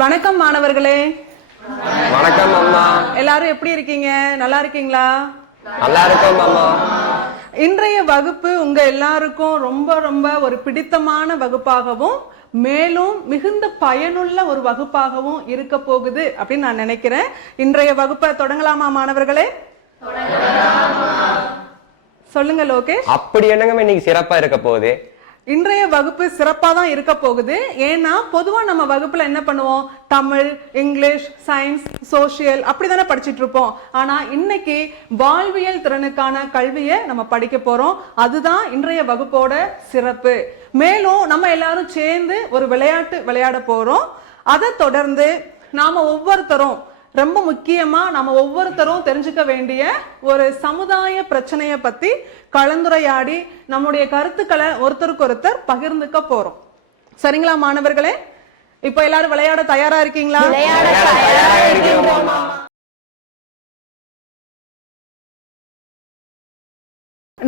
வணக்கம் மாணவர்களே. வணக்கம் அம்மா. எல்லாரும் எப்படி இருக்கீங்க? நல்லா இருக்கீங்களா? நல்லா இருக்கோம் அம்மா. இன்றைய வகுப்பு உங்க எல்லாருக்கும் ரொம்ப ரொம்ப ஒரு பிடித்தமான வகுப்பாகவும் மேலும் மிகுந்த பயனுள்ள ஒரு வகுப்பாகவும் இருக்க போகுது அப்படின்னு நான் நினைக்கிறேன். இன்றைய வகுப்பை தொடங்கலாமா மாணவர்களே? சொல்லுங்க லோகேஷ். அப்படி என்னங்க இன்னைக்கு சிறப்பா இருக்க போகுது? இன்றைய வகுப்பு சிறப்பா தான் இருக்க போகுது. ஏன்னா பொதுவா நம்ம வகுப்புல என்ன பண்ணுவோம், தமிழ், இங்கிலீஷ், சயின்ஸ், சோசியல் அப்படிதானே படிச்சுட்டு இருப்போம். ஆனா இன்னைக்கு வாழ்வியல் திறனுக்கான கல்வியை நம்ம படிக்க போறோம். அதுதான் இன்றைய வகுப்போட சிறப்பு. மேலும் நம்ம எல்லாரும் சேர்ந்து ஒரு விளையாட்டு விளையாட போறோம். அதை தொடர்ந்து நாம ஒவ்வொருத்தரும் ரொம்ப முக்கியமா நம்ம ஒவ்வொருத்தரும் தெரிஞ்சுக்க வேண்டிய ஒரு சமுதாய பிரச்சனையை பத்தி கலந்துரையாடி நம்முடைய கருத்துக்களை ஒருத்தருக்கு ஒருத்தர் பகிர்ந்துக்க போறோம். சரிங்களா மாணவர்களே? இப்ப எல்லாரும் விளையாட தயாரா இருக்கீங்களா?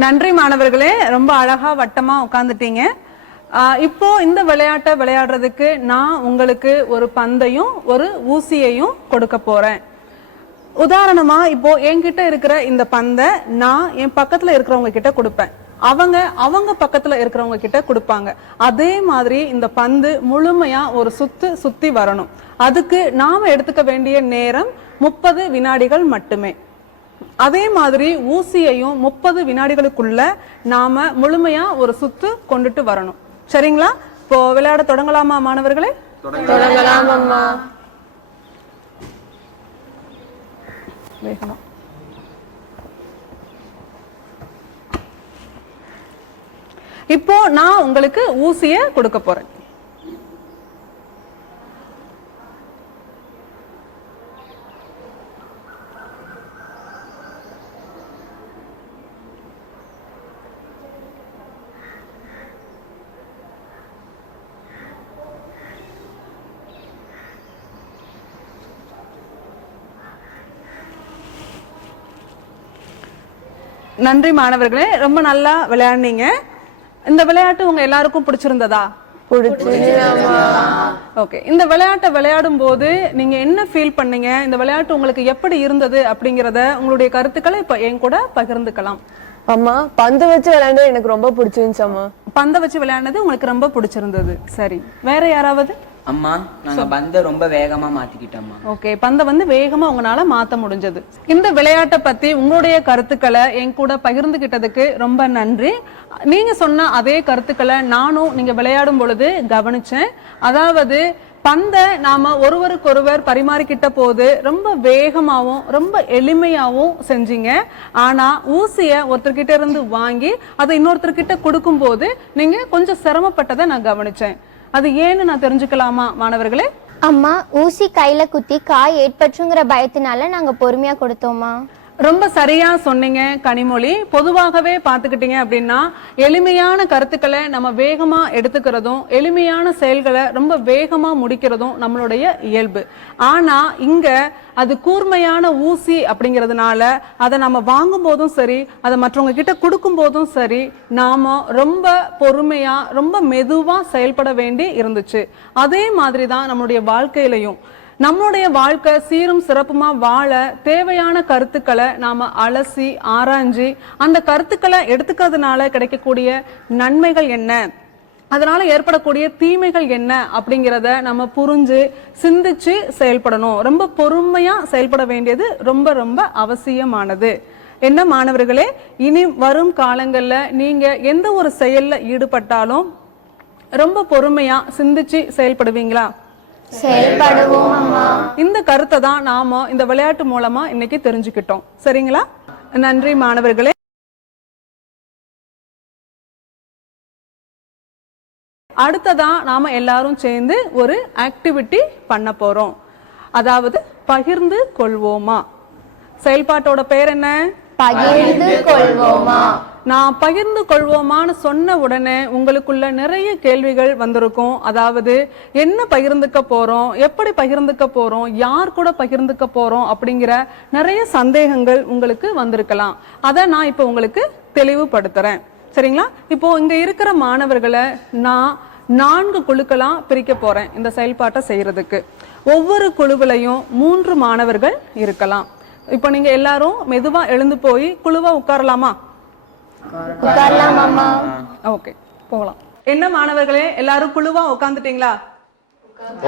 நன்றி மாணவர்களே, ரொம்ப அழகா வட்டமா உட்கார்ந்துட்டீங்க. இப்போ இந்த விளையாட்டை விளையாடுறதுக்கு நான் உங்களுக்கு ஒரு பந்தையும் ஒரு ஊசியையும் கொடுக்க போறேன். உதாரணமா இப்போ என்கிட்ட இருக்கிற இந்த பந்தை நான் என் பக்கத்துல இருக்கிறவங்க கிட்ட கொடுப்பேன், அவங்க பக்கத்துல இருக்கிறவங்க கிட்ட கொடுப்பாங்க. அதே மாதிரி இந்த பந்து முழுமையா ஒரு சுத்தி வரணும். அதுக்கு நாம எடுத்துக்க வேண்டிய நேரம் 30 வினாடிகள் மட்டுமே. அதே மாதிரி ஊசியையும் 30 வினாடிகளுக்குள்ள நாம முழுமையா ஒரு சுத்து கொண்டுட்டு வரணும். சரிங்களா? இப்போ விளையாட தொடங்கலாமா மாணவர்களே? தொடங்கலாம் அம்மா. வேகமா. இப்போ நான் உங்களுக்கு ஊசியை கொடுக்க போறேன். நன்றி மாணவர்களே, ரொம்ப நல்லா விளையாடுனீங்க. இந்த விளையாட்டு உங்க எல்லாருக்கும் பிடிச்சிருந்ததா? ஓகே. இந்த விளையாட்டை விளையாடும் போது நீங்க என்ன ஃபீல் பண்ணீங்க, இந்த விளையாட்டு உங்களுக்கு எப்படி இருந்தது அப்படிங்கறத உங்களுடைய கருத்துக்களை இப்ப என் கூட பகிர்ந்துக்கலாம். அம்மா, பந்து வச்சு விளையாண்டது எனக்கு ரொம்ப பிடிச்சிருந்துச்சு அம்மா. பந்தை வச்சு விளையாடுனது உங்களுக்கு ரொம்ப பிடிச்சிருந்தது. சரி, வேற யாராவது? அம்மா, நாங்க பந்தை ரொம்ப வேகமா மாத்திக்கிட்டோம்மா. ஓகே, பந்தை வந்து வேகமா உங்களால மாத்த முடிஞ்சது. இந்த விளையாட்டை பத்தி உங்களுடைய கருத்துக்களை என் கூட பகிர்ந்துகிட்டதுக்கு ரொம்ப நன்றி. நீங்க சொன்ன அதே கருத்துக்களை நானும் நீங்க விளையாடும் பொழுது கவனிச்சேன். அதாவது பந்தை நாம ஒருவருக்கொருவர் பரிமாறிக்கிட்ட போது ரொம்ப வேகமாவும் ரொம்ப எளிமையாவும் செஞ்சீங்க. ஆனா ஊசிய ஒருத்தர்கிட்ட இருந்து வாங்கி அதை இன்னொருத்தர்கிட்ட கொடுக்கும் போது நீங்க கொஞ்சம் சிரமப்பட்டதை நான் கவனிச்சேன். அது ஏன்னு நான் தெரிஞ்சுக்கலாமா மாணவர்களே? அம்மா, ஊசி கையில குத்தி காய் ஏற்பட்டுங்கிற பயத்தினால நாங்க பொறுமையா கொடுத்தோமா. ரொம்ப சரியா சொன்னீங்க கனிமொழி. பொதுவாகவே பாத்துக்கிட்டீங்க அப்படின்னா எளிமையான கருத்துக்களை நம்ம வேகமா எடுத்துக்கிறதும் எளிமையான செயல்களை ரொம்ப வேகமா முடிக்கிறதும் நம்மளுடைய இயல்பு. ஆனா இங்க அது கூர்மையான ஊசி அப்படிங்கிறதுனால அதை நம்ம வாங்கும் போதும் சரி, அதை மற்றவங்க கிட்ட கொடுக்கும் போதும் சரி, நாம ரொம்ப பொறுமையா ரொம்ப மெதுவா செயல்பட வேண்டி இருந்துச்சு. அதே மாதிரிதான் நம்மளுடைய வாழ்க்கையிலையும் நம்மளுடைய வாழ்க்கை சீரும் சிறப்புமா வாழ தேவையான கருத்துக்களை நாம அலசி ஆராய்ஞ்சி அந்த கருத்துக்களை எடுத்துக்கிறதுனால கிடைக்கக்கூடிய நன்மைகள் என்ன, அதனால ஏற்படக்கூடிய தீமைகள் என்ன அப்படிங்கிறத நம்ம புரிஞ்சு சிந்திச்சு செயல்படணும். ரொம்ப பொறுமையா செயல்பட வேண்டியது ரொம்ப ரொம்ப அவசியமானது. என்ன மாணவர்களே, இனி வரும் காலங்கள்ல நீங்க எந்த ஒரு செயல்ல ஈடுபட்டாலும் ரொம்ப பொறுமையா சிந்திச்சு செயல்படுவீங்களா? செயல்படுவோம் அம்மா. இந்த கருத்தை தான் நாம இந்த விளையாட்டு மூலமா இன்னைக்கு தெரிஞ்சுக்கிட்டோம். சரிங்களா? நன்றி மாணவர்களே. அடுத்ததா நாம எல்லாரும் சேர்ந்து ஒரு ஆக்டிவிட்டி பண்ண போறோம். அதாவது பகிர்ந்து கொள்வோமா. செயல்பாட்டோட பேர் என்ன? பகிர்ந்து கொள்வோமா. நான் பகிர்ந்து கொள்வோமான்னு சொன்ன உடனே உங்களுக்குள்ள நிறைய கேள்விகள் வந்திருக்கும். அதாவது என்ன பகிர்ந்துக்க போறோம், எப்படி பகிர்ந்துக்க போறோம், யார் கூட பகிர்ந்துக்க போறோம் அப்படிங்கிற நிறைய சந்தேகங்கள் உங்களுக்கு வந்திருக்கலாம். அதை நான் இப்போ உங்களுக்கு தெளிவுபடுத்துறேன். சரிங்களா? இப்போ இங்க இருக்கிற மாணவர்களை நான் 4 குழுக்களா பிரிக்க போறேன் இந்த செயல்பாட்டை செய்யறதுக்கு. ஒவ்வொரு குழுவிலையும் 3 மாணவர்கள் இருக்கலாம். இப்போ நீங்க எல்லாரும் மெதுவா எழுந்து போய் குழுவா உட்காரலாமா? உட்காரலாம் அம்மா. ஓகே, போகலாம். என்ன மாணவர்களே, எல்லாரும் குழுவா உட்கார்ந்துட்டீங்களா?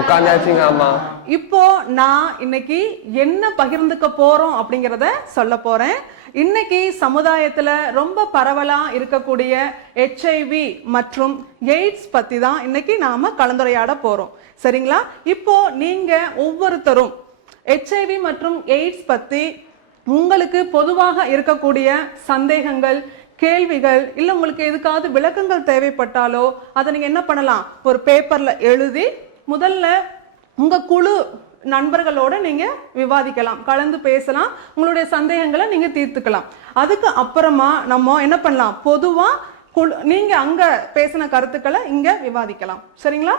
உட்காந்தாச்சுங்க அம்மா. இப்போ நான் இன்னைக்கு என்ன பகிர்ந்துக்க போறோம் அப்படிங்கறத சொல்ல போறேன். இன்னைக்கு சமுதாயத்துல ரொம்ப பரவலா இருக்கக்கூடிய HIV மற்றும் எய்ட்ஸ் பத்தி தான் இன்னைக்கு நாம கலந்துரையாட போறோம். சரிங்களா? இப்போ நீங்க ஒவ்வொருத்தரும் HIV மற்றும் எய்ட்ஸ் பத்தி உங்களுக்கு பொதுவாக இருக்கக்கூடிய சந்தேகங்கள், கேள்விகள், இல்ல உங்களுக்கு எதுக்காவது விளக்கங்கள் தேவைப்பட்டாலோ அதை நீங்க என்ன பண்ணலாம், ஒரு பேப்பர்ல எழுதி முதல்ல உங்க குழு நண்பர்களோட நீங்க விவாதிக்கலாம், கலந்து பேசலாம், உங்களுடைய சந்தேகங்களை நீங்க தீர்த்துக்கலாம். அதுக்கு அப்புறமா நம்ம என்ன பண்ணலாம், பொதுவா நீங்க அங்க பேசின கருத்துக்களை இங்க விவாதிக்கலாம். சரிங்களா?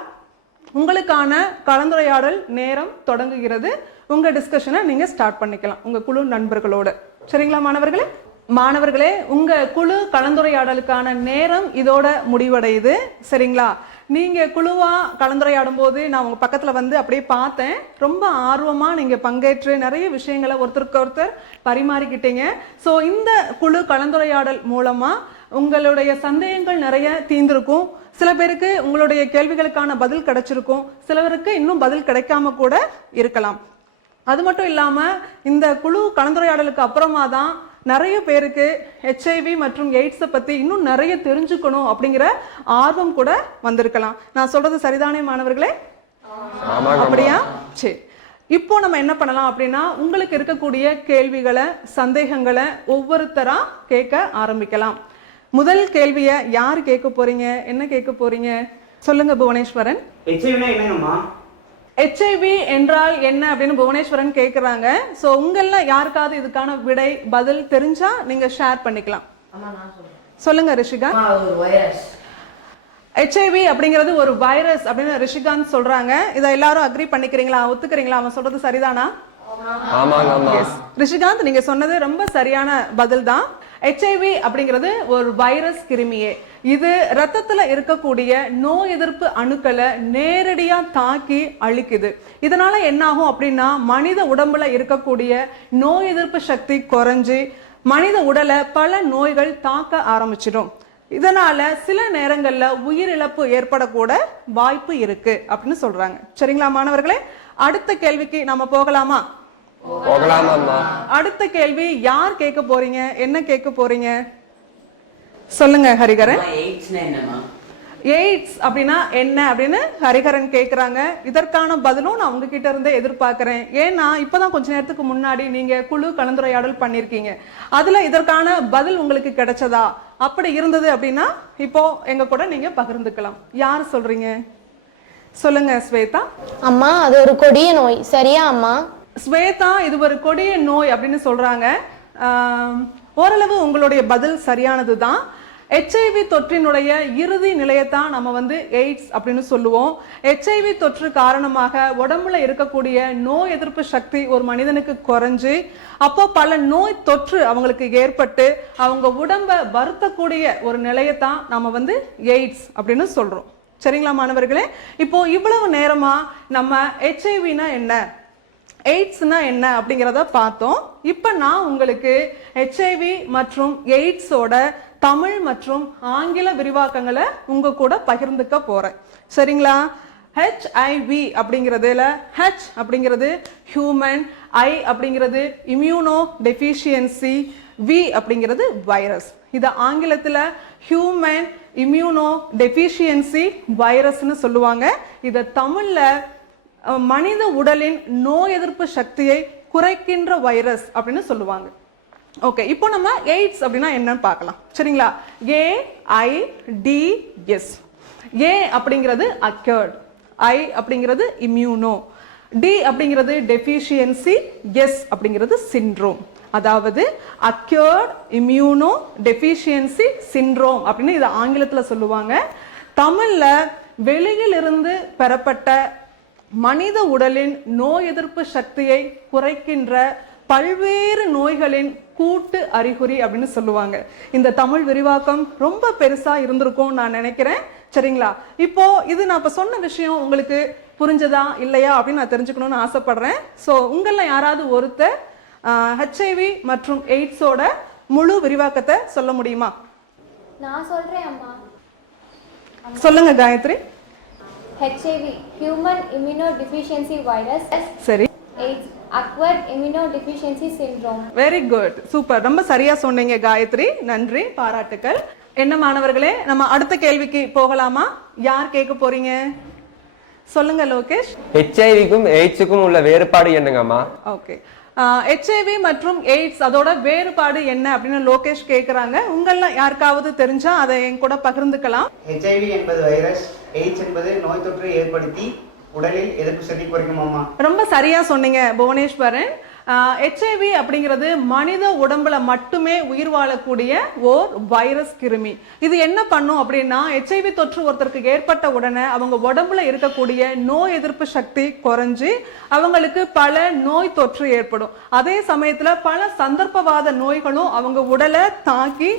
உங்களுக்கான கலந்துரையாடல் நேரம் தொடங்குகிறது. உங்க டிஸ்கஷனை நீங்க ஸ்டார்ட் பண்ணிக்கலாம் உங்க குழு நண்பர்களோட. சரிங்களா மாணவர்களே? மாணவர்களே, உங்க குழு கலந்துரையாடலுக்கான நேரம் இதோட முடிவடையுது. சரிங்களா? நீங்க குழுவா கலந்துரையாடும் போது நான் உங்க பக்கத்துல வந்து அப்படியே பார்த்தேன். ரொம்ப ஆர்வமா நீங்க பங்கேற்று நிறைய விஷயங்களை ஒருத்தருக்கு ஒருத்தர் பரிமாறிக்கிட்டீங்க. ஸோ இந்த குழு கலந்துரையாடல் மூலமா உங்களுடைய சந்தேகங்கள் நிறைய தீர்ந்திருக்கும். சில பேருக்கு உங்களுடைய கேள்விகளுக்கான பதில் கிடைச்சிருக்கும், சிலருக்கு இன்னும் பதில் கிடைக்காம கூட இருக்கலாம். அது மட்டும் இல்லாம இந்த குழு கலந்துரையாடலுக்கு அப்புறமா தான் நிறைய பேருக்கு HIV மற்றும் எய்ட்ஸை பத்தி இன்னும் நிறைய தெரிஞ்சுக்கணும் அப்படிங்கிற ஆர்வம் கூட வந்திருக்கலாம். நான் சொல்றது சரிதானே மாணவர்களே? அப்படியா? சரி, இப்போ நம்ம என்ன பண்ணலாம் அப்படின்னா, உங்களுக்கு இருக்கக்கூடிய கேள்விகளை, சந்தேகங்களை ஒவ்வொருத்தரா கேட்க ஆரம்பிக்கலாம். முதல் கேள்வியை யார் கேட்க போறீங்க, என்ன கேட்க போறீங்க? சொல்லுங்க புவனேஸ்வரன். HIV என்றால் என்ன அப்படின்னு புவனேஸ்வரன் கேக்குறாங்க. சோ உங்கள யாருக்காவது இதுக்கான விடை பதில் தெரிஞ்சா நீங்க ஷேர் பண்ணிக்கலாம். சொல்லுங்க ரிஷிகா. HIV அப்படிங்கிறது ஒரு வைரஸ் அப்படின்னு ரிஷிகாந்த் சொல்றாங்க. இதை எல்லாரும் அக்ரி பண்ணிக்கிறீங்களா, ஒத்துக்கிறீங்களா? அவன் சொல்றது சரிதானா? ரிஷிகாந்த், நீங்க சொன்னது ரொம்ப சரியான பதில் தான். HIV அப்படிங்கிறது ஒரு வைரஸ் கிருமியே. இது ரத்தத்துல இருக்கக்கூடிய நோய் எதிர்ப்பு அணுக்களை நேரடியா தாக்கி அழிக்குது. இதனால என்ன ஆகும் அப்படின்னா, மனித உடம்புல இருக்கக்கூடிய நோய் எதிர்ப்பு சக்தி குறைஞ்சு மனித உடலை பல நோய்கள் தாக்க ஆரம்பிச்சிடும். இதனால சில நேரங்கள்ல உயிரிழப்பு ஏற்படக்கூட வாய்ப்பு இருக்கு அப்படின்னு சொல்றாங்க. சரிங்களா மாணவர்களே? அடுத்த கேள்விக்கு நம்ம போகலாமா? அடுத்த கேள்வி யார் கேட்க போறீங்க, என்ன கேட்க போறீங்க? சொல்லுங்க ஹரிகரன். எய்ட்ஸ் அப்படின்னா என்ன அப்படின்னு ஹரிகரன் கேக்குறாங்க. இதற்கான பதிலும் நான் உங்ககிட்ட இருந்தே எதிர்பார்க்கிறேன். ஏன்னா இப்பதான் கொஞ்ச நேரத்துக்கு முன்னாடி நீங்க குழு கலந்துரையாடல் பண்ணிருக்கீங்க. அதுல இதற்கான பதில் உங்களுக்கு கிடைச்சதா? அப்படி இருந்தது அப்படின்னா இப்போ எங்க கூட நீங்க பகிர்ந்துக்கலாம். யார் சொல்றீங்க? சொல்லுங்க ஸ்வேதா. அம்மா, அது ஒரு கொடிய நோய். சரியா அம்மா? ஸ்வேதா, இது ஒரு கொடிய நோய் அப்படின்னு சொல்றாங்க. ஓரளவு உங்களுடைய பதில் சரியானது தான். HIV தொற்றினுடைய இறுதி நிலையத்தான் நம்ம வந்து எய்ட்ஸ் அப்படின்னு சொல்லுவோம். HIV தொற்று காரணமாக உடம்புல இருக்கக்கூடிய நோய் எதிர்ப்பு சக்தி ஒரு மனிதனுக்கு குறைஞ்சு அப்போ பல நோய் தொற்று அவங்களுக்கு ஏற்பட்டு அவங்க உடம்பை வருத்தக்கூடிய ஒரு நிலையத்தான் நம்ம வந்து எய்ட்ஸ் அப்படின்னு சொல்றோம். சரிங்களா மாணவர்களே? இப்போ இவ்வளவு நேரமா நம்ம HIVனா என்ன, எய்ட்ஸ்னா என்ன அப்படிங்கிறத பார்த்தோம். இப்போ நான் உங்களுக்கு HIV மற்றும் எய்ட்ஸோட தமிழ் மற்றும் ஆங்கில விரிவாக்கங்களை உங்க கூட பகிர்ந்துக்க போறேன். சரிங்களா? HIV அப்படிங்கிறதுல H அப்படிங்கிறது ஹியூமன், I அப்படிங்கிறது இம்யூனோ டெஃபிஷியன்சி, V அப்படிங்கிறது வைரஸ். இது ஆங்கிலத்துல ஹியூமன் இம்யூனோ டெஃபிஷியன்சி வைரஸ்னு சொல்லுவாங்க. இதை தமிழ்ல மனித உடலின் நோய் எதிர்ப்பு சக்தியை குறைக்கின்ற வைரஸ் அப்படின்னு சொல்லுவாங்க. ஓகே, இப்போ நம்ம எய்ட்ஸ் அப்படின்னா என்னன்னு பார்க்கலாம். சரிங்களா? AIDS. A அப்படிங்கிறது அக்யூர்ட், I அப்படிங்கிறது இம்யூனோ, D அப்படிங்கிறது டெஃபிஷியன்சி, S அப்படிங்கிறது சிண்ட்ரோம். அதாவது அக்யூர்ட் இம்யூனோ டெஃபிஷியன்சி சிண்ட்ரோம் அப்படின்னு இது ஆங்கிலத்தில் சொல்லுவாங்க. தமிழ்ல வெளியிலிருந்து பெறப்பட்ட மனித உடலின் நோய் எதிர்ப்பு சக்தியை குறைக்கின்ற பல்வேறு நோய்களின் கூட்டு அறிகுறி அப்படின்னு சொல்லுவாங்க. இந்த தமிழ் விரிவாக்கம் ரொம்ப பெருசா இருந்திருக்கும் நான் நினைக்கிறேன். சரிங்களா? இப்போ இது நான் இப்ப சொன்ன விஷயம் உங்களுக்கு புரிஞ்சதா இல்லையா அப்படின்னு நான் தெரிஞ்சுக்கணும்னு ஆசைப்படுறேன். ஸோ உங்களில் யாராவது ஒருத்தர் ஹெச்ஐவி மற்றும் எய்ட்ஸோட முழு விரிவாக்கத்தை சொல்ல முடியுமா? நான் சொல்றேன் அம்மா. சொல்லுங்க Gayathri. HIV human immunodeficiency virus. சரி. AIDS acquired immunodeficiency syndrome. Very good, super, ரொம்ப சரியா சொன்னீங்க காயத்ரி, நன்றி, பாராட்டுக்கள். என்ன மாணவர்களே, நம்ம அடுத்த கேள்விக்கு போகலாமா? யார் கேட்க போறீங்க? சொல்லுங்க லோகேஷ். ஹெச்ஐவிக்கும் எய்ட்ஸுக்கும் உள்ள வேறுபாடு என்னங்கம்மா? ஓகே, ஹெச்ஐவி மற்றும் எய்ட்ஸ் அதோட வேறுபாடு என்ன அப்படின்னு லோகேஷ் கேக்குறாங்க. உங்கள யாருக்காவது தெரிஞ்சா அதை என் கூட பகிர்ந்துக்கலாம். HIV என்பது வைரஸ், எய்ட்ஸ் என்பது நோய் தொற்றை ஏற்படுத்தி உடலில் எதிர்ப்பு சக்தி குறைக்குமாமா? ரொம்ப சரியா சொன்னீங்க புவனேஸ்வரன். ஹெச்ஐவி அப்படிங்கிறது மனித உடம்புல மட்டுமே உயிர் வாழக்கூடிய ஓர் வைரஸ் கிருமி. இது என்ன பண்ணும் அப்படின்னா, ஹெச்ஐவி தொற்று ஒருத்தருக்கு ஏற்பட்ட உடனே அவங்க உடம்புல இருக்கக்கூடிய நோய் எதிர்ப்பு சக்தி குறைஞ்சு அவங்களுக்கு பல நோய் தொற்று ஏற்படும். அதே சமயத்துல பல சந்தர்ப்பவாத நோய்களும் அவங்க உடலை தாக்கி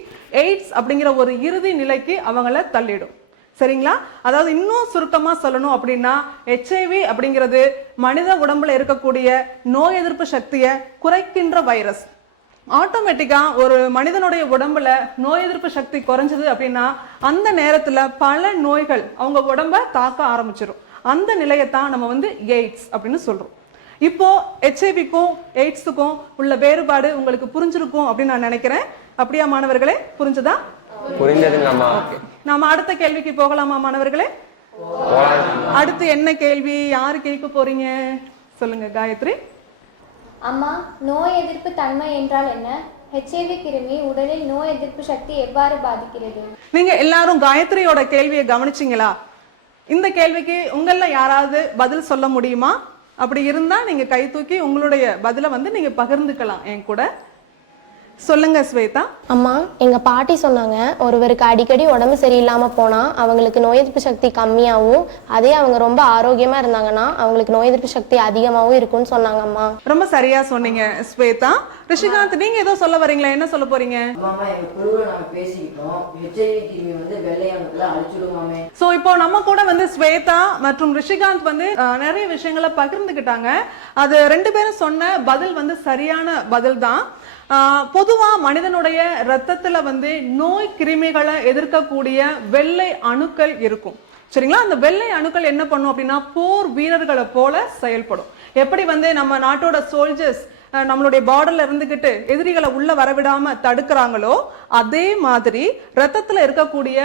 எய்ட்ஸ் அப்படிங்கிற ஒரு இறுதி நிலைக்கு அவங்கள தள்ளிடும். சரிங்களா? அதாவது இன்னும் சுருக்கமா சொல்லணும் அப்படின்னா, ஹெச்ஐவி அப்படிங்கிறது மனித உடம்புல இருக்கக்கூடிய நோய் எதிர்ப்பு சக்தியை குறைக்கின்ற வைரஸ். ஆட்டோமேட்டிக்கா ஒரு மனிதனுடைய உடம்புல நோய் எதிர்ப்பு சக்தி குறைஞ்சது அப்படின்னா அந்த நேரத்துல பல நோய்கள் அவங்க உடம்ப தாக்க ஆரம்பிச்சிடும். அந்த நிலையத்தான் நம்ம எய்ட்ஸ் அப்படின்னு சொல்றோம். இப்போ ஹெச்ஐவிக்கும் எய்ட்ஸுக்கும் உள்ள வேறுபாடு உங்களுக்கு புரிஞ்சிருக்கும் அப்படின்னு நான் நினைக்கிறேன். அப்படியா மாணவர்களே? புரிஞ்சதா? புரிஞ்சதுங்கம்மா. நாம அடுத்த கேள்விக்கு போகலாமா மாணவர்களே? அடுத்து என்ன கேள்வி, யாரு கேட்க போறீங்க? சொல்லுங்க காயத்ரி. அம்மா, நோய் எதிர்ப்பு தன்மை என்றால் என்ன? HIV கிருமி உடலில் நோய் எதிர்ப்பு சக்தி எவ்வாறு பாதிக்கிறது? நீங்க எல்லாரும் காயத்ரியோட கேள்வியை கவனிச்சீங்களா? இந்த கேள்விக்கு உங்கள யாராவது பதில் சொல்ல முடியுமா? அப்படி இருந்தா நீங்க கை தூக்கி உங்களுடைய பதில நீங்க பகிர்ந்துக்கலாம் என் கூட. சொல்லுங்க ஸ்வேதா. அம்மா, எங்க பாட்டி சொன்னாங்க, ஒருவருக்கு அடிக்கடி உடம்பு சரியில்லாம போனா அவங்களுக்கு நோய் எதிர்ப்பு சக்தி கம்மியாகவும், அதே அவங்க ரொம்ப ஆரோக்கியமா இருந்தாங்கன்னா அவங்களுக்கு நோய் எதிர்ப்பு சக்தி அதிகமாகவும் இருக்கும்னு சொன்னாங்க. அம்மா, ரொம்ப சரியா சொன்னீங்க ஸ்வேதா. ரிஷிகாந்த், நீங்க ஏதோ சொல்ல வரீங்களா? என்ன சொல்ல போறீங்க? சோ இப்போ நம்ம கூட ஸ்வேதா மற்றும் ரிஷிகாந்த் நிறைய விஷயங்களை பகிர்ந்துக்கிட்டாங்க. அது ரெண்டு பேரும் சொன்ன பதில் சரியான பதில் தான். பொதுவா மனிதனுடைய ரத்தத்துல நோய் கிருமிகளை எதிர்க்கக்கூடிய வெள்ளை அணுக்கள் இருக்கும். சரிங்களா? அந்த வெள்ளை அணுக்கள் என்ன பண்ணும் அப்படின்னா, போர் வீரர்களை போல செயல்படும். எப்படி நம்ம நாட்டோட சோல்ஜர்ஸ் நம்மளுடைய பார்டர்ல இருந்துகிட்டு எதிரிகளை உள்ள வரவிடாம தடுக்கிறாங்களோ, அதே மாதிரி ரத்தத்துல இருக்கக்கூடிய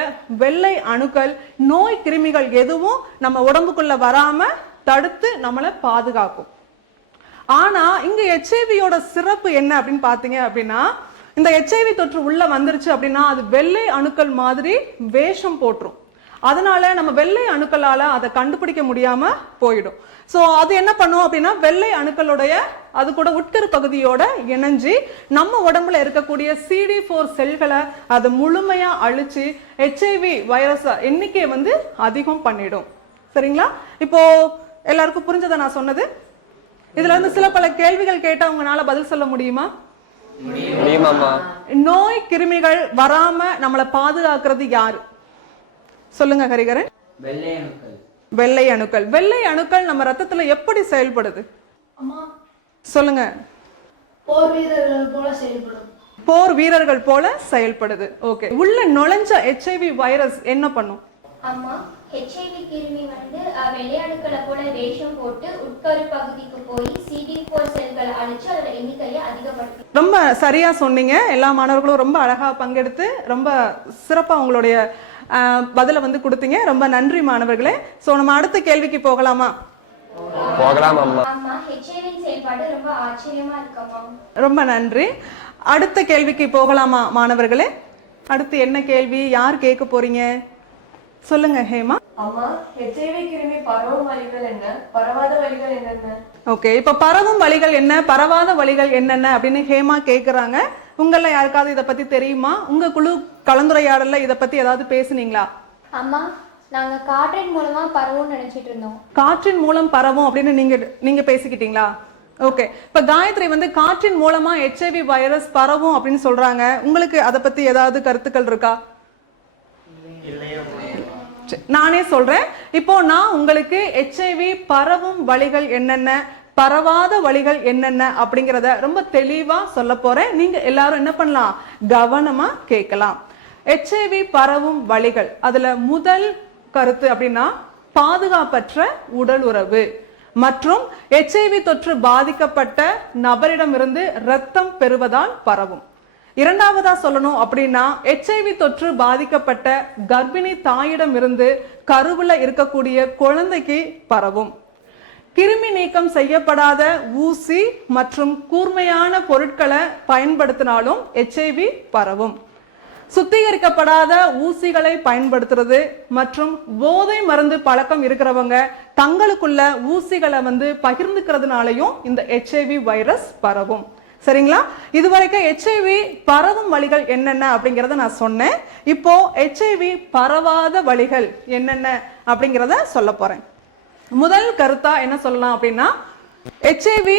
வெள்ளை அணுக்கள் நோய் கிருமிகள் எதுவும் நம்ம உடம்புக்குள்ள வராம தடுத்து நம்மளை பாதுகாக்கும். ஆனா இங்க ஹெச்ஐவியோட சிறப்பு என்ன அப்படின்னு பாத்தீங்க அப்படின்னா, இந்த ஹெச்ஐவி தொற்று உள்ள வந்துருச்சு அப்படின்னா அது வெள்ளை அணுக்கள் மாதிரி வேஷம் போட்டுரும். அதனால நம்ம வெள்ளை அணுக்களால அதை கண்டுபிடிக்க முடியாம போயிடும். சோ அது என்ன பண்ணும் அப்படின்னா, வெள்ளை அணுக்களுடைய அது கூட உட்கரு பகுதியோட இணைஞ்சு நம்ம உடம்புல இருக்கக்கூடிய CD4 செல்களை அது முழுமையா அழிச்சு ஹெச்ஐவி வைரஸ் எண்ணிக்கையை அதிகம் பண்ணிடும். சரிங்களா? இப்போ எல்லாருக்கும் புரிஞ்சதை நான் சொன்னது? இதுல சில பல கேள்விகள் கேட்டா உங்களால பதில் சொல்ல முடியுமா? நோய் கிருமிகள் வராம நம்மளை பாதுகாக்கிறது யாரு? சொல்லுங்க ஹரிகரன். வெள்ளை அணுக்கள். வெள்ளை அணுக்கள் நம்ம ரத்தத்துல எப்படி செயல்படுது? சொல்லுங்க. போர் வீரர்கள் போல செயல்படுது. ஓகே. உள்ள நுழைஞ்ச ஹெச்ஐவி வைரஸ் என்ன பண்ணும்? அம்மா, HIV கிருமி வெள்ளை அணுக்களை போல வேஷம் போட்டு உட்கரு பகுதிக்கு போய் CD4 செல்களை அழிச்சு அதோட எண்ணிக்கையை அதிகப்படுத்தும். ரொம்ப சரியா சொன்னீங்க. எல்லா மாணவர்களும் ரொம்ப அழகா பங்கெடுத்து ரொம்ப சிறப்பா உங்களுடைய பதில கொடுத்தீங்க. ரொம்ப நன்றி மாணவர்களே. சோ நம்ம அடுத்த கேள்விக்கு போகலாமா? போகலாம் அம்மா. அம்மா, HIV செயல்பாடு ரொம்ப ஆச்சரியமா இருக்கம்மா. ரொம்ப நன்றி. அடுத்த கேள்விக்கு போகலாமா மாணவர்களே? அடுத்து என்ன கேள்வி, யார் கேட்க போறீங்க? சொல்லுங்க ஹேமா. அம்மா, ஹெச்ஐவி கிருமி பரவும் வழிகள் என்ன, பரவாத வழிகள் என்னென்ன? ஓகே, இப்ப பரவும் வழிகள் என்ன, பரவாத வழிகள் என்னென்ன அப்படின்னு ஹேமா கேக்குறாங்க. உங்கள யாருக்காவது இத பத்தி தெரியுமா? உங்க குழு கலந்துரையாடல்ல இத பத்தி ஏதாவது பேசுனீங்களா? அம்மா, நாங்க காற்றின் மூலமா பரவும் நினைச்சிட்டு இருந்தோம். காற்றின் மூலம் பரவும் அப்படின்னு நீங்க பேசிக்கிட்டீங்களா? ஓகே. இப்ப காயத்ரி காற்றின் மூலமா ஹெச்ஐவி வைரஸ் பரவும் அப்படின்னு சொல்றாங்க. உங்களுக்கு அத பத்தி ஏதாவது கருத்துக்கள் இருக்கா? நானே சொல்றேன். இப்போ நான் உங்களுக்கு HIV பரவும் வழிகள் என்னென்ன, பரவாத வழிகள் என்னென்ன அப்படிங்கறத ரொம்ப தெளிவா சொல்ல போறேன். நீங்க எல்லாரும் என்ன பண்ணலாம், கவனமா கேட்கலாம். HIV பரவும் வழிகள், அதுல முதல் கருத்து அப்படின்னா பாதுகாப்பற்ற உடல் உறவு மற்றும் HIV தொற்று பாதிக்கப்பட்ட நபரிடமிருந்து இரத்தம் பெறுவதால் பரவும். இரண்டாவதா சொல்லணும் அப்படின்னா HIV தொற்று பாதிக்கப்பட்ட கர்ப்பிணி தாயிடம் இருந்து கருவுல இருக்கக்கூடிய குழந்தைக்கு பரவும். கிருமி நீக்கம் செய்யப்படாத ஊசி மற்றும் கூர்மையான பொருட்களை பயன்படுத்தினாலும் HIV பரவும். சுத்திகரிக்கப்படாத ஊசிகளை பயன்படுத்துறது மற்றும் போதை மருந்து பழக்கம் இருக்கிறவங்க தங்களுக்குள்ள ஊசிகளை பகிர்ந்துக்கிறதுனாலையும் இந்த HIV வைரஸ் பரவும். சரிங்களா? இதுவரைக்கும் HIV பரவும் வழிகள் என்னென்ன அப்படிங்கறத நான் சொன்னேன். இப்போ HIV பரவாத வழிகள் என்னென்ன அப்படிங்கறத சொல்ல போறேன். முதல் கருத்தா என்ன சொல்லலாம் அப்படின்னா HIV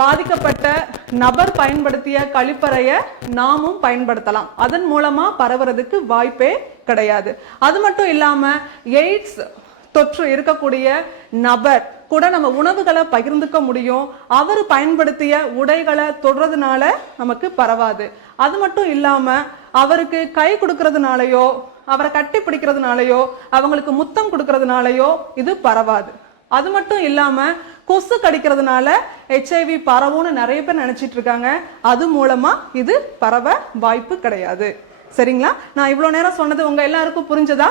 பாதிக்கப்பட்ட நபர் பயன்படுத்திய கழிப்பறைய நாமும் பயன்படுத்தலாம். அதன் மூலமா பரவுறதுக்கு வாய்ப்பே கிடையாது. அது மட்டும் இல்லாம எய்ட்ஸ் தொற்று இருக்கக்கூடிய நபர் கூட நம்ம உணவுகளை பகிர்ந்துக்க முடியும். அவர் பயன்படுத்திய உடைகளை தொடுறதுனால நமக்கு பரவாது. அது மட்டும் இல்லாம அவருக்கு கை கொடுக்கறதுனாலயோ, அவரை கட்டி பிடிக்கிறதுனாலயோ, அவங்களுக்கு முத்தம் கொடுக்கறதுனாலயோ இது பரவாது. அது மட்டும் இல்லாம கொசு கடிக்கிறதுனால HIV பரவும்னு நிறைய பேர் நினைச்சிட்டு இருக்காங்க. அது மூலமா இது பரவ வாய்ப்பு கிடையாது. சரிங்களா? நான் இவ்வளவு நேரம் சொன்னது உங்க எல்லாருக்கும் புரிஞ்சதா?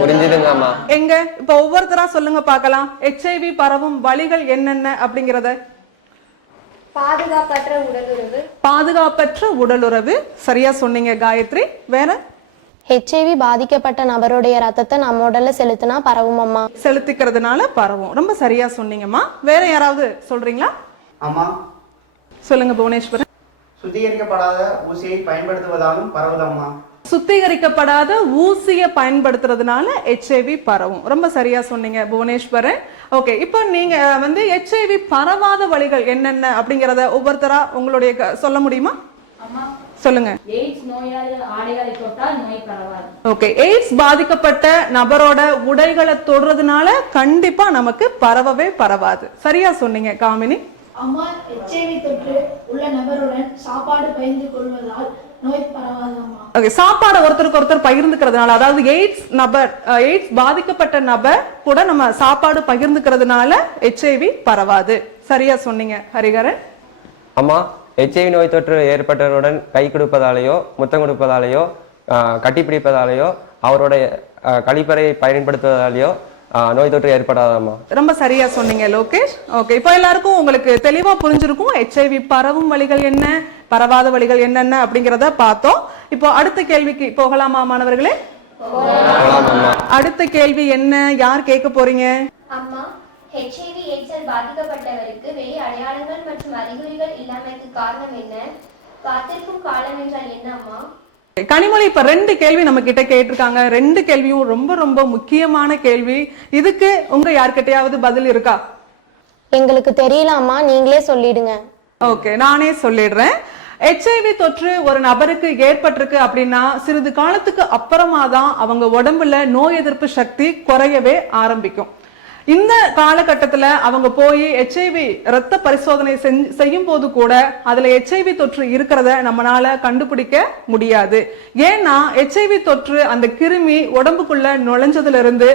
புரிஞ்சுதுங்கம்மா. எங்க இப்ப ஒவ்வொருத்தரா சொல்லுங்க பார்க்கலாம். HIV பரவும் வழிகள் என்னென்ன அப்படிங்கறத. பாதுகாப்பற்ற உடலுறவு. பாதுகாப்பற்ற உடலுறவு, சரியா சொன்னீங்க காயத்ரி. வேற? HIV பாதிக்கப்பட்ட நபருடைய ரத்தத்தை நம்ம உடல்ல செலுத்தினா பரவும் அம்மா. செலுத்திக்கிறதுனால பரவும். ரொம்ப சரியா சொன்னீங்கம்மா. வேற யாராவது சொல்றீங்களா? அம்மா சொல்லுங்க புவனேஸ்வரன். சுத்திகரிக்கப்படாத ஊசியை பயன்படுத்துவதாலும் பரவுதம்மா. சுத்திகரிக்கப்படாத ஊசியை பயன்படுத்துறதுனால HIV பரவும். ரொம்ப சரியா சொன்னீங்க புவனேஸ்வரன். ஓகே, இப்போ நீங்க HIV பரவாத வழிகள் என்னென்ன அப்படிங்கறத ஒவ்வொருத்தரா உங்களுடைய சொல்ல முடியுமா? சொல்லுங்க. எய்ட்ஸ் நோயாளி ஆடைகளை தொட்டால் நோய் பரவாது. ஓகே, எய்ட்ஸ் பாதிக்கப்பட்ட நபரோட உடைகளை தொடுறதுனால கண்டிப்பா நமக்கு பரவவே பரவாது. சரியா சொன்னீங்க காமினி. அம்மா, HIV தொற்று உள்ள நபருடன் சாப்பாடு பகிர்ந்து கொள்வதால் நோய் பரவாதம்மா. ஓகே, சாப்பாடு ஒருத்தருக்கு ஒருத்தர் பகிர்ந்துக்கிறதுனால, அதாவது எய்ட்ஸ் பாதிக்கப்பட்ட நபர் கூட நம்ம சாப்பாடு பகிர்ந்துக்கிறதுனால HIV பரவாது. சரியா சொன்னீங்க ஹரிகரன். அம்மா, HIV நோய் தொற்று ஏற்பட்டவருடன் கை கொடுப்பதாலேயோ, முத்தம் கொடுப்பதாலேயோ, கட்டி பிடிப்பதாலேயோ, அவருடைய கழிப்பறையை பயன்படுத்துவதாலேயோ நோய் தொற்று ஏற்படாதாம்மா. ரொம்ப சரியா சொன்னீங்க லோகேஷ். ஓகே, இப்போ எல்லாருக்கும் உங்களுக்கு தெளிவா புரிஞ்சிருக்கும் HIV பரவும் வழிகள் என்ன, பரவாத வழிகள் என்னென்ன அப்படிங்கறத பார்த்தோம். இப்போ அடுத்த கேள்விக்கு போகலாமா மாணவர்களே? அடுத்த கேள்வி என்ன, யார் கேட்க போறீங்க? அம்மா, HIV எய்ட்ஸால் பாதிக்கப்பட்டவருக்கு வெளி அடையாளங்கள் மற்றும் அறிகுறிகள் இல்லாமைக்கு காரணம் என்ன? காத்திருக்கும் காலம் என்றால் என்ன அம்மா? கனிமொழி, இப்ப 2 கேள்வி நம்ம கிட்ட கேட்டிருக்காங்க. 2 கேள்வியும் ரொம்ப ரொம்ப முக்கியமான கேள்வி. இதுக்கு உங்க யார்கிட்டயாவது பதில் இருக்கா? எங்களுக்கு தெரியல அம்மா, நீங்களே சொல்லிடுங்க. ஓகே, நானே சொல்லிடுறேன். HIV தொற்று ஒரு நபருக்கு ஏற்பட்டிருக்கு அப்படின்னா சிறிது காலத்துக்கு அப்புறமா தான் அவங்க உடம்புல நோய் எதிர்ப்பு சக்தி குறையவே ஆரம்பிக்கும். இந்த காலகட்டத்துல அவங்க போய் HIV ரத்த பரிசோதனை செய்யும் போது கூட அதுல HIV தொற்று இருக்கிறத நம்மளால கண்டுபிடிக்க முடியாது. ஏன்னா HIV தொற்று அந்த கிருமி உடம்புக்குள்ள நுழைஞ்சதுல இருந்து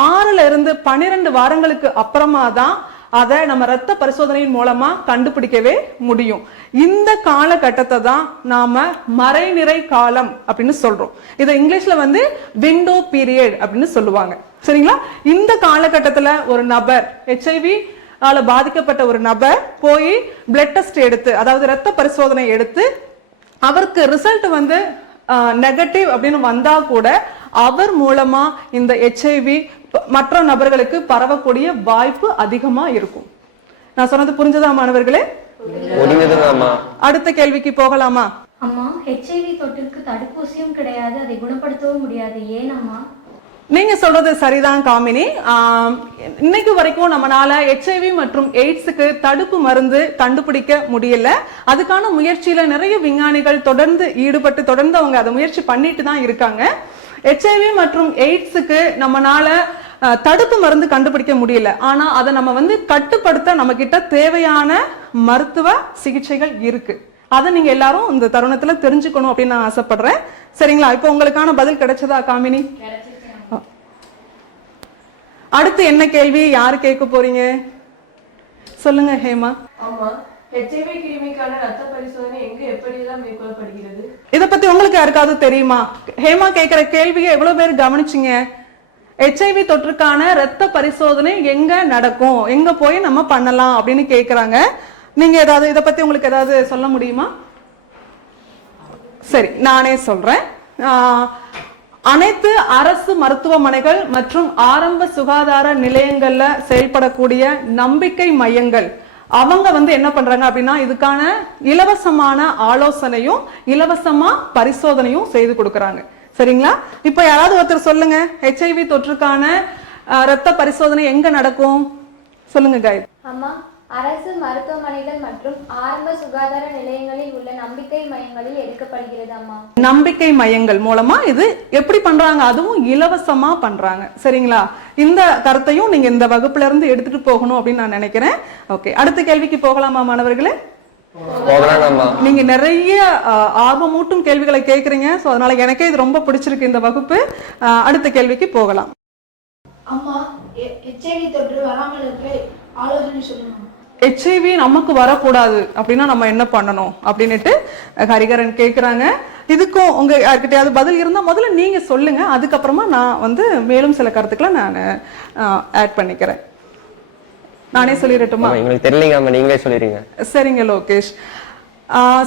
6ல இருந்து 12 வாரங்களுக்கு அப்புறமா தான் அதை நம்ம ரத்த பரிசோதனையின் மூலமா கண்டுபிடிக்கவே முடியும். இந்த காலகட்டத்தை தான் நாம மறைநிறை காலம் அப்படின்னு சொல்றோம். இதை இங்கிலீஷ்ல விண்டோ பீரியட் அப்படின்னு சொல்லுவாங்க. சரிங்களா? இந்த காலகட்டத்துல ஒரு நபர் HIV ஆல பாதிக்கப்பட்ட ஒரு நபர் போய் பிளட் டெஸ்ட் எடுத்து, அதாவது ரத்த பரிசோதனை எடுத்து அவருக்கு ரிசல்ட் நெகட்டிவ் அப்படின்னு வந்தா கூட அவர் மூலமா இந்த HIV மற்ற நபர்களுக்கு பரவக்கூடிய வாய்ப்பு அதிகமா இருக்கும். நான் சொன்னது புரிஞ்சதா மாணவர்களே? அடுத்த கேள்விக்கு போகலாமா? அம்மா, HIV தொற்றுக்கு தடுப்பூசியும் கிடையாது, அதை குணப்படுத்தவும் முடியாது, ஏன் அம்மா? நீங்க சொல்றது சரிதான் காமினி. இன்னைக்கு வரைக்கும் நம்மளால HIV மற்றும் எய்ட்ஸுக்கு தடுப்பு மருந்து கண்டுபிடிக்க முடியல. அதுக்கான முயற்சியில நிறைய விஞ்ஞானிகள் தொடர்ந்து ஈடுபட்டு தொடர்ந்து அவங்க அதை முயற்சி பண்ணிட்டு தான் இருக்காங்க. HIV மற்றும் எய்ட்ஸுக்கு நம்மனால தடுப்பு மருந்து கண்டுபிடிக்க முடியல, ஆனா அதை நம்ம வந்து கட்டுப்படுத்த நம்ம கிட்ட தேவையான மருத்துவ சிகிச்சைகள் இருக்கு. அதை நீங்க எல்லாரும் இந்த தருணத்துல தெரிஞ்சுக்கணும் அப்படின்னு நான் ஆசைப்படுறேன். சரிங்களா? இப்போ உங்களுக்கான பதில் கிடைச்சதா காமினி? அடுத்து என்ன கேள்வி யாரு கேட்க போறீங்க? சொல்லுங்க ஹேமா. ஆமா, HIV கிருமிக்கான ரத்த பரிசோதனை எங்க எப்படியெல்லாம் மேற்கொள்ளப்படுகிறது? இத பத்தி உங்களுக்கு யாருக்காவது தெரியுமா? ஹேமா கேக்குற கேள்வியை எவ்வளவு பேர் கவனிச்சிங்க? HIV தொற்றுக்கான ரத்த பரிசோதனை எங்க நடக்கும், எங்க போய் நம்ம பண்ணலாம் அப்படின்னு கேக்குறாங்க. நீங்க ஏதாவது இத பத்தி உங்களுக்கு ஏதாவது சொல்ல முடியுமா? சரி, நானே சொல்றேன். அனைத்து அரசு மருத்துவமனைகள் மற்றும் ஆரம்ப சுகாதார நிலையங்கள்ல செயல்படக்கூடிய நம்பிக்கை மையங்கள் அவங்க வந்து என்ன பண்றாங்க அப்படின்னா இதுக்கான இலவசமான ஆலோசனையும் இலவசமா பரிசோதனையும் செய்து கொடுக்கறாங்க. சரிங்களா? இப்ப யாராவது ஒருத்தர் சொல்லுங்க, HIV தொற்றுக்கான ரத்த பரிசோதனை எங்க நடக்கும்? சொல்லுங்க கைட். அம்மா, அரசு மருத்துவமனைகள் மற்றும் ஆரம்ப சுகாதார நிலையங்களில் உள்ள நம்பிக்கை மையங்களில் எடுக்கப்படுகிறது அம்மா. நம்பிக்கை மையங்கள் மூலமா இது எப்படி பண்றாங்க, அதுவும் இலவசமா பண்றாங்க. சரிங்களா? இந்த கருத்தையும் நீங்க இந்த வகுப்புல இருந்து எடுத்துட்டு போகணும் அப்படின்னு நான் நினைக்கிறேன். ஓகே, அடுத்த கேள்விக்கு போகலாமா மாணவர்களே? நீங்க நிறைய ஆர்வமூட்டும் கேள்விகளை கேட்கறீங்க. சோ அதனால எனக்கே இது ரொம்ப பிடிச்சிருக்கு இந்த வகுப்பு. அடுத்த கேள்விக்கு போகலாம். அம்மா, HIV தொற்று வராமல் இருக்க ஆலோசனை சொல்லுங்க. HIV நமக்கு வரக்கூடாது அப்படின்னா நம்ம என்ன பண்ணணும் அப்படின்னுட்டு ஹரிகரன் கேக்குறாங்க. இதுக்கும் உங்க யார்கிட்டயாவது பதில் இருந்தா முதல்ல நீங்க சொல்லுங்க, அதுக்கப்புறமா நான் வந்து மேலும் சில கருத்துக்களை நான் ஆட் பண்ணிக்கிறேன். நானே சொல்லிடட்டுமா? உங்களுக்கு தெரியலங்க, நீங்களே சொல்லிடுங்க. சரிங்க லோகேஷ்.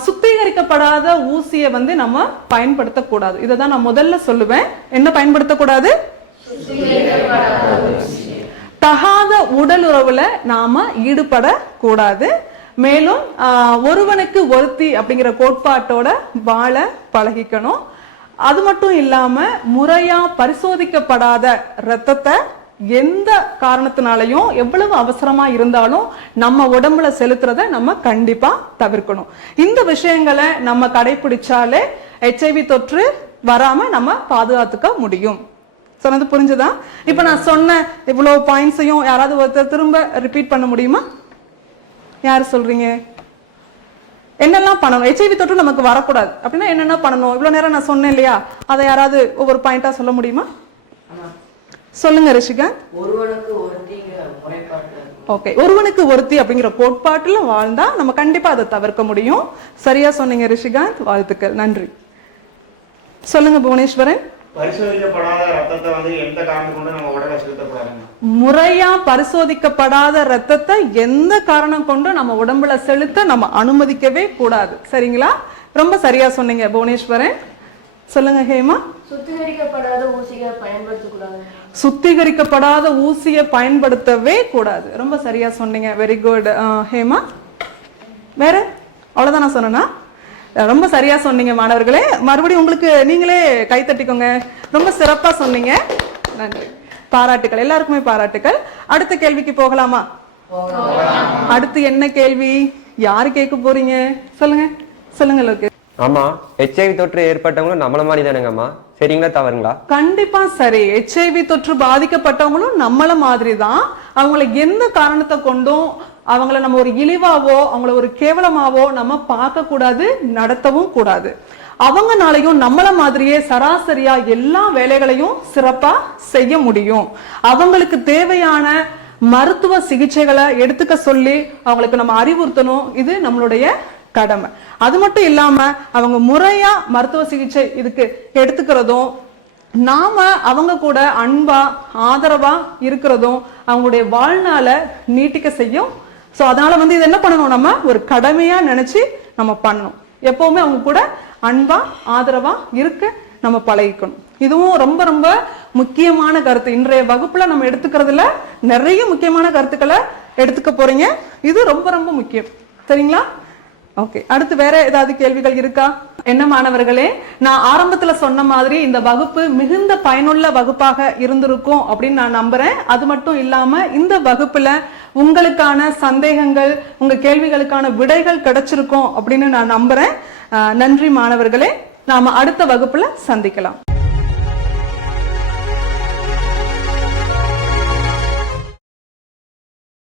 சுத்திகரிக்கப்படாத ஊசியை வந்து நம்ம பயன்படுத்தக்கூடாது. இதை தான் நான் முதல்ல சொல்லுவேன். என்ன பயன்படுத்தக்கூடாது? தகாத உடல் உறவுல நாம ஈடுபடக்கூடாது. மேலும் ஒருவனுக்கு ஒருத்தி அப்படிங்கிற கோட்பாட்டோட வாழ பழகிக்கணும். அது மட்டும் இல்லாம முறையா பரிசோதிக்கப்படாத ரத்தத்தை எந்த காரணத்தினாலையும் எவ்வளவு அவசரமா இருந்தாலும் நம்ம உடம்புல செலுத்துறத நம்ம கண்டிப்பா தவிர்க்கணும். இந்த விஷயங்களை நம்ம கடைபிடிச்சாலே HIV தொற்று வராம நம்ம பாதுகாத்துக்க முடியும். சொன்னது புரிஞ்சுதா? இப்ப நான் சொன்ன இவ்வளவு பாயிண்ட்ஸையும் யாராவது ஒருத்தர் திரும்ப ரிப்பீட் பண்ண முடியுமா? யாரு சொல்றீங்க? என்னெல்லாம் பண்ணணும்? HIV தொற்று நமக்கு வரக்கூடாது அப்படின்னா என்னென்ன பண்ணணும்? இவ்வளவு நேரம் நான் சொன்னேன் இல்லையா, அதை யாராவது ஒவ்வொரு பாயிண்டா சொல்ல முடியுமா? சொல்லுங்க ரிஷிகா. ஓகே, ஒருவனுக்கு ஒருத்தி அப்படிங்கிற கோட்பாட்டுல வாழ்ந்தா நம்ம கண்டிப்பா அதை தவிர்க்க முடியும். சரியா சொன்னீங்க ரிஷிகாந்த், வாழ்த்துக்கள், நன்றி. சொல்லுங்க புவனேஸ்வரன். பரிசோதிக்கப்படாத ரத்தத்தை வந்து எந்த காரணம் கொண்டு நம்ம உடலை செலுத்தக்கூடாது? முறையா பரிசோதிக்கப்படாத ரத்தத்தை எந்த காரணம் கொண்டு நம்ம உடம்புல செலுத்த நம்ம அனுமதிக்கவே கூடாது. சரிங்களா? ரொம்ப சரியா சொன்னீங்க புவனேஸ்வரன். சொல்லுங்க ஹேமா. சுத்திகரிக்கப்படாத ஊசியை பயன்படுத்தக்கூடாது. சுத்திகரிக்கப்படாத ஊசியை பயன்படுத்தவே கூடாது. ரொம்ப சரியா சொன்னீங்க. Very good Hema. வேற அவ்வளவுதான் நான் சொன்னா? ரொம்ப சரியா சொன்னீங்க மாணவர்களே. மறுபடியும் உங்களுக்கு நீங்களே கை தட்டிக்கோங்க. ரொம்ப சிறப்பா சொன்னீங்க. நன்றி, பாராட்டுக்கள், எல்லாருக்குமே பாராட்டுக்கள். அடுத்த கேள்விக்கு போகலாமா? அடுத்து என்ன கேள்வி யாரு கேட்க போறீங்க? சொல்லுங்க சொல்லுங்க லோகேஷ். ஆமா, HIV தொற்று ஏற்பட்டவங்களும் நம்மள மாதிரி தானுங்கம்மா. சரிங்களா தவறுங்களா? கண்டிப்பா சரி. HIV தொற்று பாதிக்கப்பட்டவங்களும் நம்மள மாதிரி தான். அவங்களை எந்த காரணத்தை கொண்டும் அவங்கள நம்ம ஒரு இழிவாவோ அவங்கள ஒரு கேவலமாவோ நம்ம பார்க்க கூடாது, நடத்தவும் கூடாது. அவங்கனாலையும் நம்மள மாதிரியே சராசரியா எல்லா வேலைகளையும் சிறப்பா செய்ய முடியும். அவங்களுக்கு தேவையான மருத்துவ சிகிச்சைகளை எடுத்துக்க சொல்லி அவங்களுக்கு நம்ம அறிவுறுத்தணும். இது நம்மளுடைய கடமை. அது மட்டும் இல்லாம அவங்க முறையா மருத்துவ சிகிச்சை இதுக்கு எடுத்துக்கிறதும் நாம அவங்க கூட அன்பா ஆதரவா இருக்கிறதும் அவங்களுடைய வாழ்நாள நீட்டிக்க செய்யும். சோ அதனால வந்து இது என்ன பண்ணணும், நம்ம ஒரு கடமையா நினைச்சு நம்ம பண்ணணும். எப்பவுமே அவங்க கூட அன்பா ஆதரவா இருக்க நம்ம பழகிக்கணும். இதுவும் ரொம்ப ரொம்ப முக்கியமான கருத்து. இன்றைய வகுப்புல நம்ம எடுத்துக்கிறதுல நிறைய முக்கியமான கருத்துக்களை எடுத்துக்க போறீங்க. இது ரொம்ப ரொம்ப முக்கியம். சரிங்களா? ஓகே, அடுத்து வேற ஏதாவது கேள்விகள் இருக்கா? என்ன மாணவர்களே, நான் ஆரம்பத்துல சொன்ன மாதிரி இந்த வகுப்பு மிகுந்த பயனுள்ள வகுப்பாக இருந்திருக்கும் அப்படின்னு நான் நம்புறேன். அது மட்டும் இல்லாம இந்த வகுப்புல உங்களுக்கான சந்தேகங்கள், உங்க கேள்விகளுக்கான விடைகள் கிடைச்சிருக்கும் அப்படின்னு நான் நம்புறேன். நன்றி மாணவர்களே. நாம அடுத்த வகுப்புல சந்திக்கலாம்.